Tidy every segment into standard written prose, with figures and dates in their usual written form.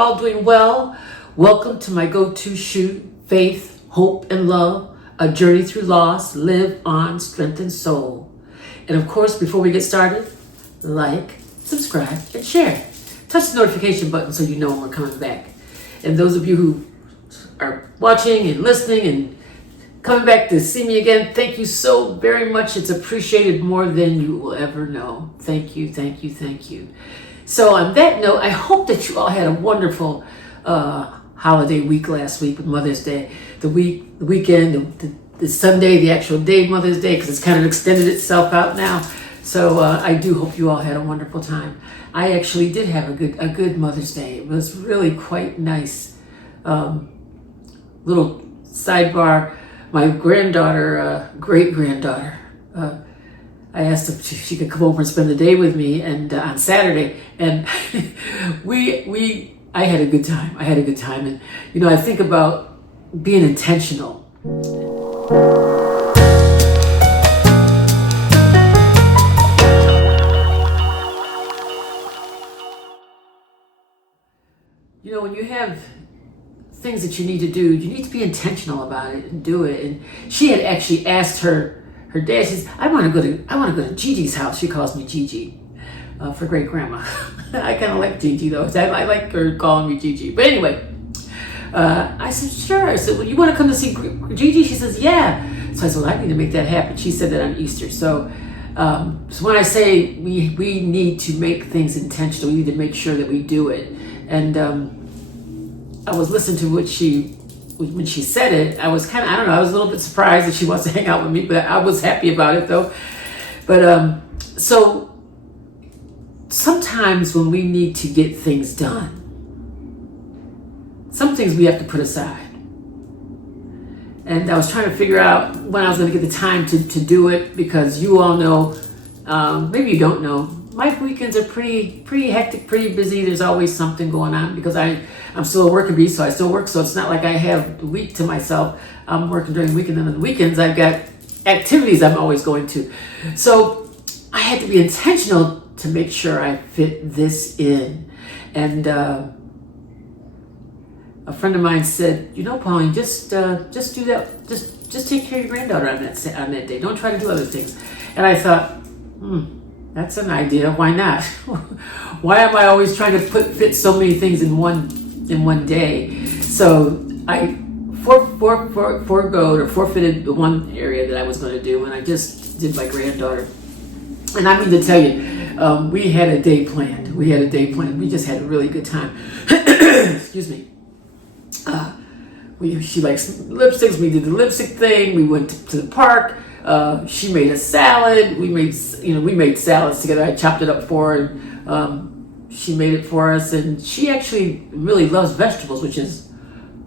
all doing well. Welcome to my go-to shoot, Faith, Hope, and Love, a journey through loss, live on, strengthen soul. And of course, before we get started, like, subscribe, and share. Touch the notification button so you know when we're coming back. And those of you who are watching and listening and coming back to see me again, thank you so very much. It's appreciated more than you will ever know. Thank you, thank you, thank you. So on that note, I hope that you all had a wonderful holiday week last week with Mother's Day. The weekend, the Sunday, the actual day of Mother's Day, because it's kind of extended itself out now. So I do hope you all had a wonderful time. I actually did have a good Mother's Day. It was really quite nice. Little sidebar, my granddaughter, great-granddaughter, I asked if she could come over and spend the day with me and on Saturday, and I had a good time. And I think about being intentional. When you have things that you need to do, you need to be intentional about it and do it. And she had actually asked her dad. She says, I want to go to Gigi's house. She calls me Gigi for great grandma. I kind of like Gigi though. I like her calling me Gigi. But anyway, I said, sure. I said, well, you want to come to see Gigi? She says, yeah. So I said, well, I need to make that happen. She said that on Easter. So when I say we need to make things intentional, we need to make sure that we do it. And I was listening to when she said it, I was I was a little bit surprised that she wants to hang out with me, but I was happy about it though. But so sometimes when we need to get things done, some things we have to put aside. And I was trying to figure out when I was going to get the time to do it, because you all know, maybe you don't know, my weekends are pretty hectic, pretty busy. There's always something going on because I'm still a worker bee, so I still work. So it's not like I have the week to myself. I'm working during the week, and then on the weekends I've got activities I'm always going to. So I had to be intentional to make sure I fit this in. And a friend of mine said, Pauline, just do that. Just take care of your granddaughter on that day. Don't try to do other things. And I thought, that's an idea. Why not? Why am I always trying to fit so many things in one day? So I forfeited the one area that I was going to do, and I just did my granddaughter. And I mean to tell you, we had a day planned. We just had a really good time. Excuse me. She likes lipsticks. We did the lipstick thing. We went to the park. She made a salad. We made salads together. I chopped it up for her. And, she made it for us, and she actually really loves vegetables, which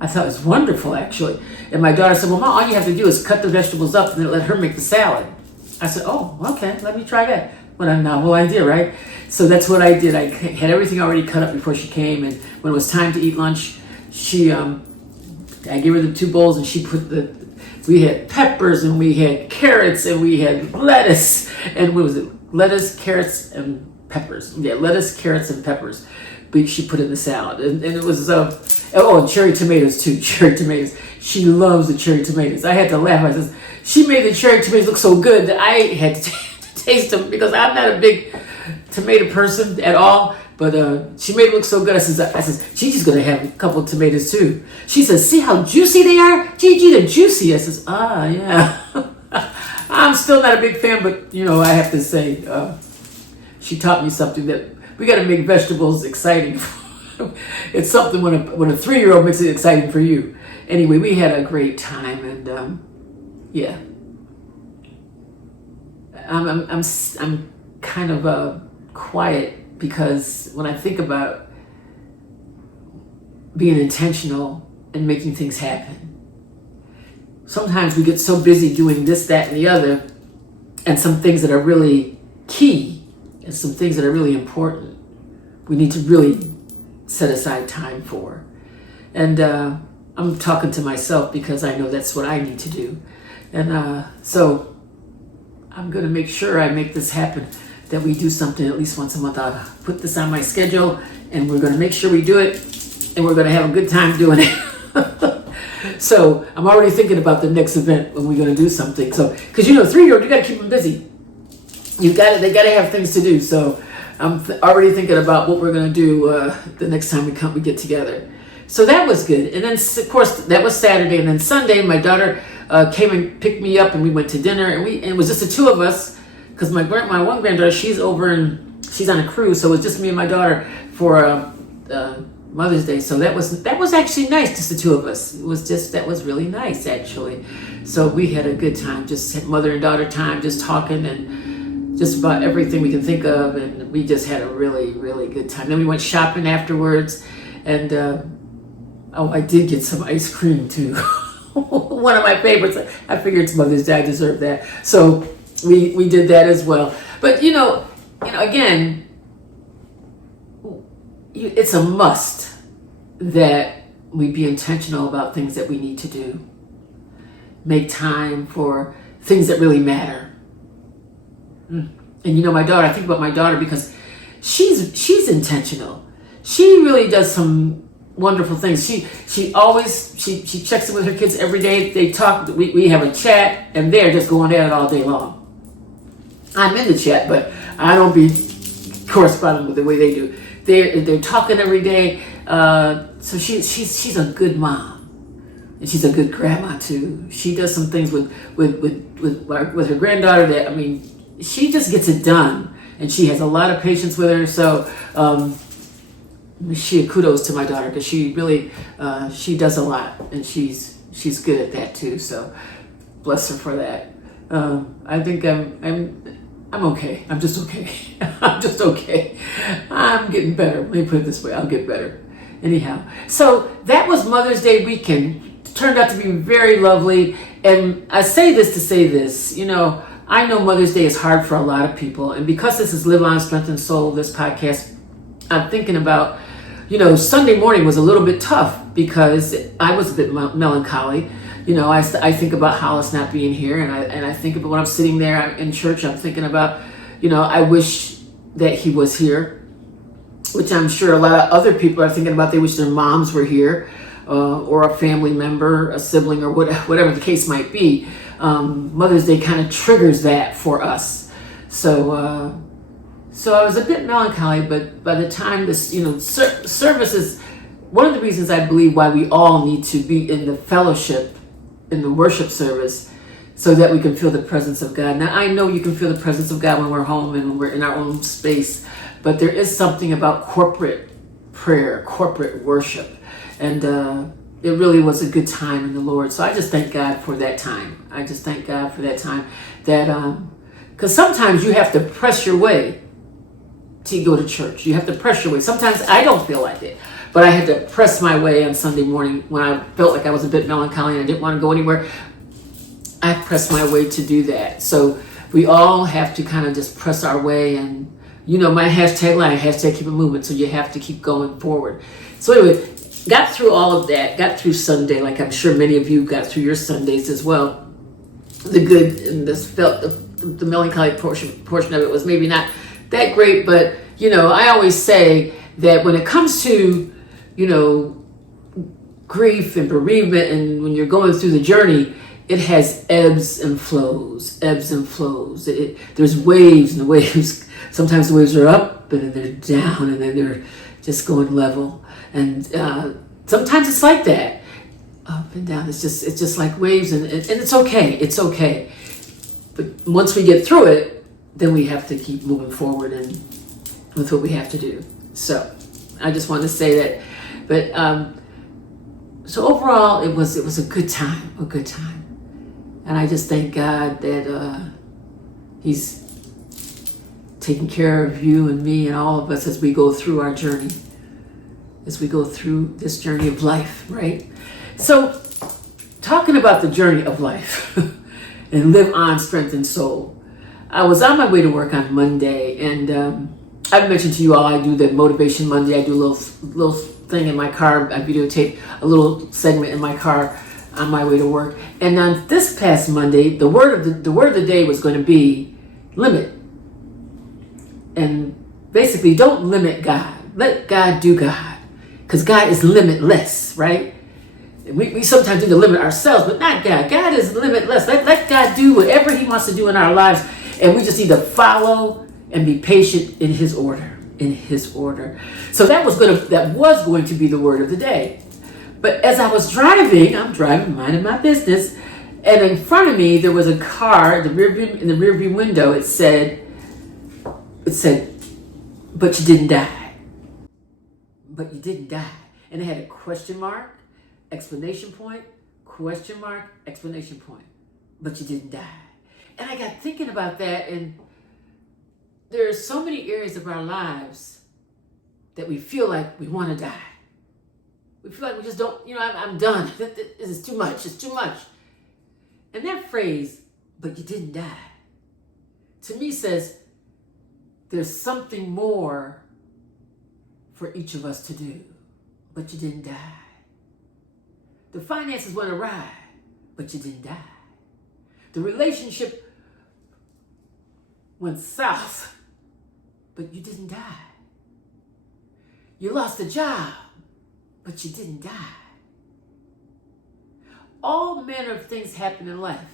I thought was wonderful actually. And my daughter said, well, Mom, all you have to do is cut the vegetables up and then let her make the salad. I said, oh, okay, let me try that. What a novel idea, right? So that's what I did. I had everything already cut up before she came, and when it was time to eat lunch, I gave her the 2 bowls, and she put we had peppers, and we had carrots, and we had lettuce, and what was it? Lettuce, carrots, and peppers. Yeah, lettuce, carrots, and peppers. She put in the salad, and it was and cherry tomatoes too. Cherry tomatoes. She loves the cherry tomatoes. I had to laugh. I said, she made the cherry tomatoes look so good that I had to taste them, because I'm not a big tomato person at all. But she made it look so good. I says, Gigi's going to have a couple of tomatoes too. She says, see how juicy they are? Gigi, they're juicy. I says, yeah. I'm still not a big fan, but, I have to say, she taught me something, that we got to make vegetables exciting. It's something when a 3-year-old makes it exciting for you. Anyway, we had a great time, and yeah. I'm kind of quiet, because when I think about being intentional and making things happen, sometimes we get so busy doing this, that, and the other, and some things that are really key and some things that are really important, we need to really set aside time for. And I'm talking to myself, because I know that's what I need to do. And so I'm going to make sure I make this happen, that we do something at least once a month. I'll put this on my schedule, and we're going to make sure we do it. and we're going to have a good time doing it. So I'm already thinking about the next event when we're going to do something. So, because 3-year-old, you got to keep them busy. They got to have things to do. So I'm already thinking about what we're going to do the next time we get together. So that was good. And then, of course, that was Saturday. And then Sunday, my daughter came and picked me up, and we went to dinner. And it was just the two of us, because my one granddaughter, she's on a cruise, so it was just me and my daughter for Mother's Day. So that was actually nice, just the two of us. That was really nice, actually. So we had a good time, just had mother and daughter time, just talking and just about everything we can think of, and we just had a really, really good time. Then we went shopping afterwards, and I did get some ice cream too. One of my favorites. I figured it's Mother's Day, I deserve that. So we did that as well. But again, it's a must that we be intentional about things that we need to do. Make time for things that really matter. And my daughter, I think about my daughter because she's intentional. She really does some wonderful things. She always checks in with her kids every day. They talk. We have a chat, and they're just going at it all day long. I'm in the chat, but I don't be corresponding with the way they do. They're talking every day. So she's a good mom, and she's a good grandma too. She does some things with her granddaughter that she just gets it done, and she has a lot of patience with her. So kudos to my daughter because she really she does a lot, and she's good at that too. So bless her for that. I think I'm okay. I'm just okay. I'm just okay. I'm getting better. Let me put it this way. I'll get better. Anyhow, so that was Mother's Day weekend. It turned out to be very lovely. And I say this to say this. I know Mother's Day is hard for a lot of people. And because this is Live On, Strength and Soul, this podcast, I'm thinking about, Sunday morning was a little bit tough because I was a bit melancholy. I think about Hollis not being here, and I think about when I'm sitting there in church, I'm thinking about, I wish that he was here, which I'm sure a lot of other people are thinking about. They wish their moms were here, or a family member, a sibling, or whatever the case might be. Mother's Day kind of triggers that for us. So I was a bit melancholy, but by the time this, service is one of the reasons I believe why we all need to be in the fellowship, in the worship service, so that we can feel the presence of God. Now, I know you can feel the presence of God when we're home and when we're in our own space, but there is something about corporate prayer, corporate worship, and it really was a good time in the Lord. So I just thank God for that time. I just thank God for that time. That because sometimes you have to press your way to go to church. You have to press your way. Sometimes I don't feel like it, but I had to press my way on Sunday morning when I felt like I was a bit melancholy and I didn't want to go anywhere. I pressed my way to do that. So we all have to kind of just press our way, and my hashtag line, hashtag keep it moving. So you have to keep going forward. So anyway, got through all of that, got through Sunday, like I'm sure many of you got through your Sundays as well. The good and the melancholy portion of it was maybe not that great, but I always say that when it comes to grief and bereavement, and when you're going through the journey, it has ebbs and flows. There's waves, and the waves, sometimes the waves are up and then they're down and then they're just going level. And sometimes it's like that, up and down. It's just like waves, and it's okay. It's okay. But once we get through it, then we have to keep moving forward and with what we have to do. So I just wanted to say that. But so overall, it was a good time, and I just thank God that He's taking care of you and me and all of us as we go through our journey, as we go through this journey of life, right? So, talking about the journey of life and Live On, Strength and Soul. I was on my way to work on Monday, and I've mentioned to you all I do the Motivation Monday. I do a little thing in my car. I videotape a little segment in my car on my way to work. And on this past Monday, the word of the day was going to be limit. And basically, don't limit God. Let God do God. because God is limitless, right? We sometimes need to limit ourselves, but not God. God is limitless. Let God do whatever he wants to do in our lives, and we just need to follow and be patient in his order. In his order. So that was going to be the word of the day. But as I was driving, minding my business, and in front of me there was a car. In the rear view window, it said, "But you didn't die. But you didn't die." And it had a question mark, explanation point, question mark, explanation point. But you didn't die. And I got thinking about that, and there are so many areas of our lives that we feel like we want to die. We feel like we just don't, I'm done. This is too much. It's too much. And that phrase, "but you didn't die," to me says there's something more for each of us to do. But you didn't die. The finances went awry, but you didn't die. The relationship went south, but you didn't die. You lost a job, but you didn't die. All manner of things happen in life,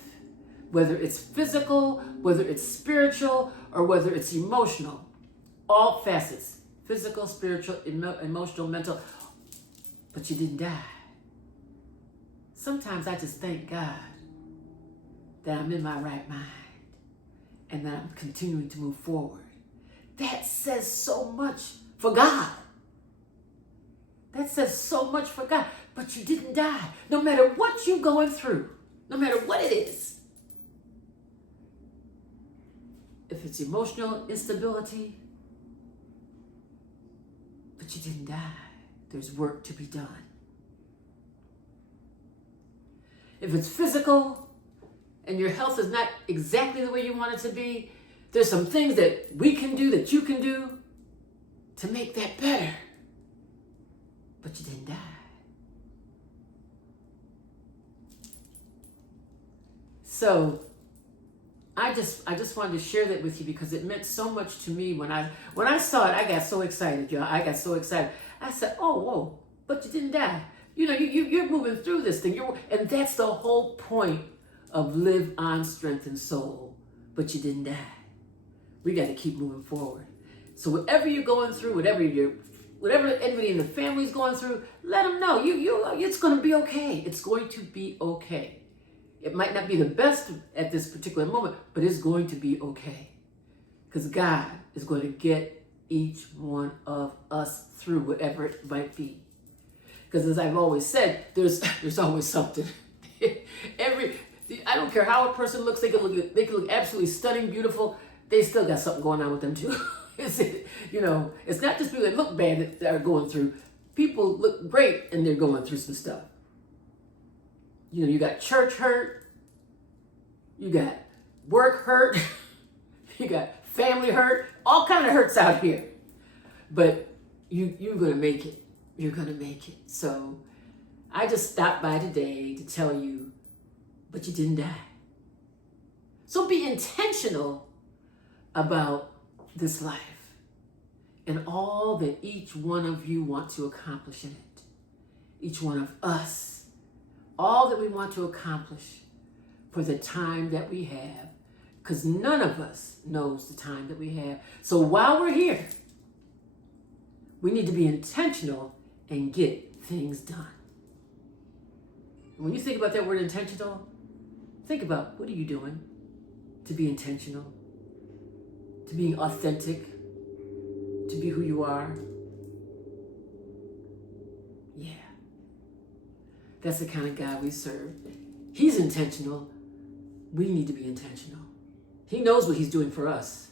whether it's physical, whether it's spiritual, or whether it's emotional. All facets, physical, spiritual, emotional, mental, but you didn't die. Sometimes I just thank God that I'm in my right mind and that I'm continuing to move forward. That says so much for God. That says so much for God. But you didn't die. No matter what you're going through, no matter what it is. If it's emotional instability, but you didn't die. There's work to be done. If it's physical and your health is not exactly the way you want it to be, there's some things that we can do, that you can do to make that better. But you didn't die. So I just wanted to share that with you because it meant so much to me when I saw it. I got so excited, y'all. I got so excited. I said, "Oh, whoa! But you didn't die. You're moving through this thing. And that's the whole point of Live On Strengthened Soul. But you didn't die. We got to keep moving forward. So whatever you're going through, whatever anybody in the family is going through, let them know it's going to be okay. It's going to be okay. It might not be the best at this particular moment, but it's going to be okay. Because God is going to get each one of us through whatever it might be. Because as I've always said, there's always something. I don't care how a person looks, they can look absolutely stunning, beautiful. They still got something going on with them too. It's not just people that look bad that are going through. People look great and they're going through some stuff. You got church hurt, you got work hurt, you got family hurt, all kind of hurts out here. But you're gonna make it. You're gonna make it. So I just stopped by today to tell you, but you didn't die. So be intentional about this life and all that each one of you want to accomplish in it. Each one of us. All that we want to accomplish for the time that we have. Because none of us knows the time that we have. So while we're here, we need to be intentional and get things done. When you think about that word intentional, think about what are you doing to be intentional, to being authentic, to be who you are. Yeah. That's the kind of God we serve. He's intentional. We need to be intentional. He knows what he's doing for us.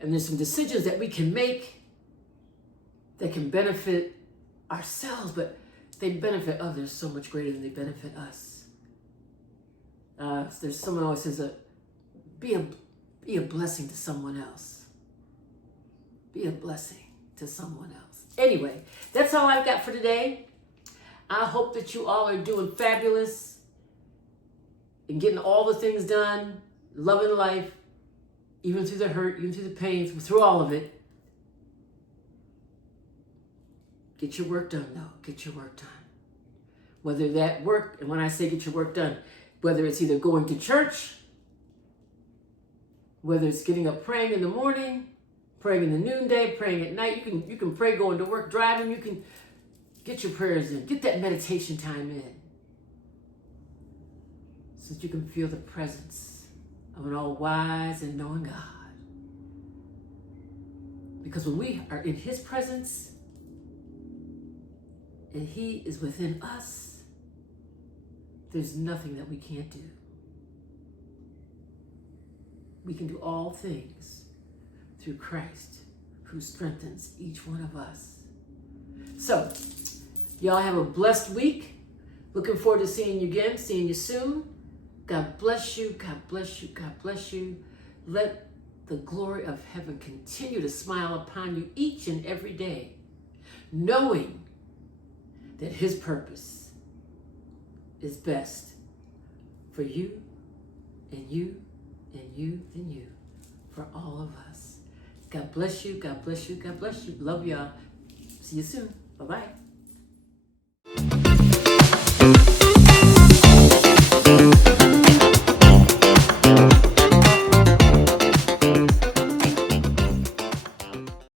And there's some decisions that we can make that can benefit ourselves, but they benefit others so much greater than they benefit us. There's someone always says, be a blessing to someone else. Be a blessing to someone else. Anyway, that's all I've got for today. I hope that you all are doing fabulous and getting all the things done, loving life, even through the hurt, even through the pain, through all of it. Get your work done, though. Get your work done. Whether that work, and when I say get your work done, whether it's either going to church, whether it's getting up praying in the morning, praying in the noonday, praying at night, you can pray going to work, driving, you can get your prayers in. Get that meditation time in so that you can feel the presence of an all-wise and knowing God. Because when we are in His presence and He is within us, there's nothing that we can't do. We can do all things through Christ who strengthens each one of us. So, y'all have a blessed week. Looking forward to seeing you again, seeing you soon. God bless you, God bless you, God bless you. Let the glory of heaven continue to smile upon you each and every day, knowing that His purpose is best for you and you and you and you, for all of us. God bless you, God bless you, God bless you. Love y'all. See you soon. Bye-bye.